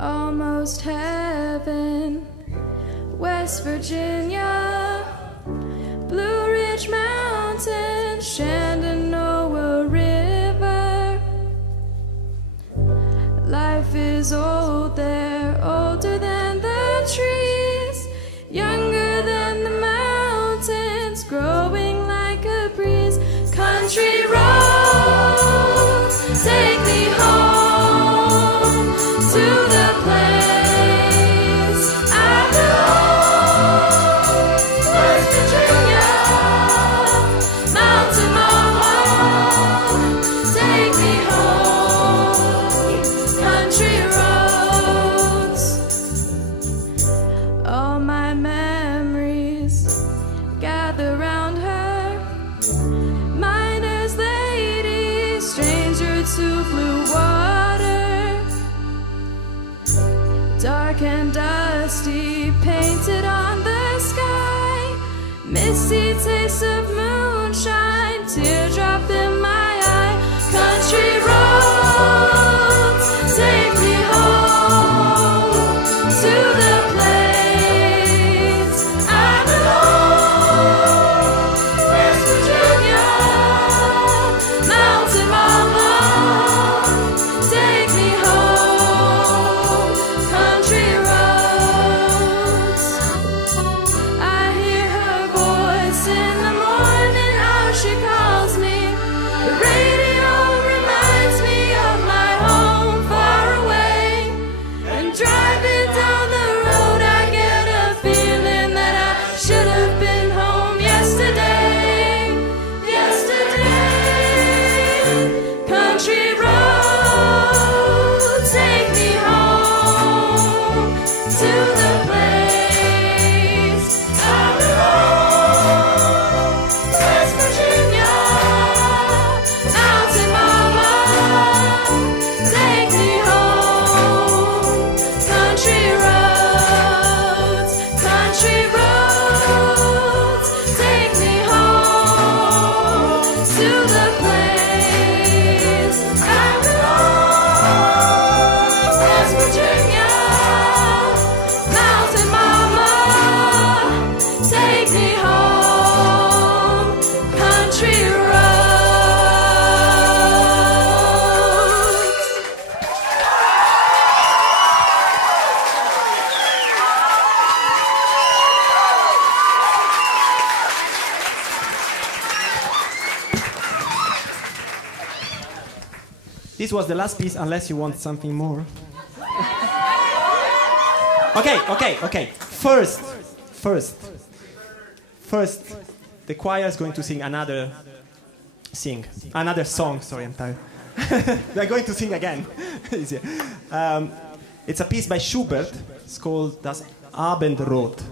almost heaven. West Virginia, Blue Ridge Mountain, Shenandoah River. Life is old there, older than the trees, younger than the mountains, growing like a breeze. Country roads, take me home to the place I belong. West Virginia, Mountain Mama, take me home. Country roads, all my memories gather round her. Miner's lady, stranger to blue water, dark and dusty, painted on the sky. Misty taste of moonshine, teardrop in my eye. Country roads, take me home to the place I belong. West Virginia, Mountain Mama, take me home. Country roads, I hear her voice in the morning, how she calls me. The radio reminds me of my home far away. And driving down the road, I get a feeling that I should have been home yesterday. Yesterday, country roads, take me home to the place I belong. West Virginia, Mountain Mama, take me home. Country roads, take me home to the place I belong. West Virginia, Mountain Mama, take me home. Country roads. This was the last piece, unless you want something more. Okay. First, the choir is going to sing another song. Sorry, I'm tired. They're going to sing again. Easier. It's a piece by Schubert. It's called Das Abendrot.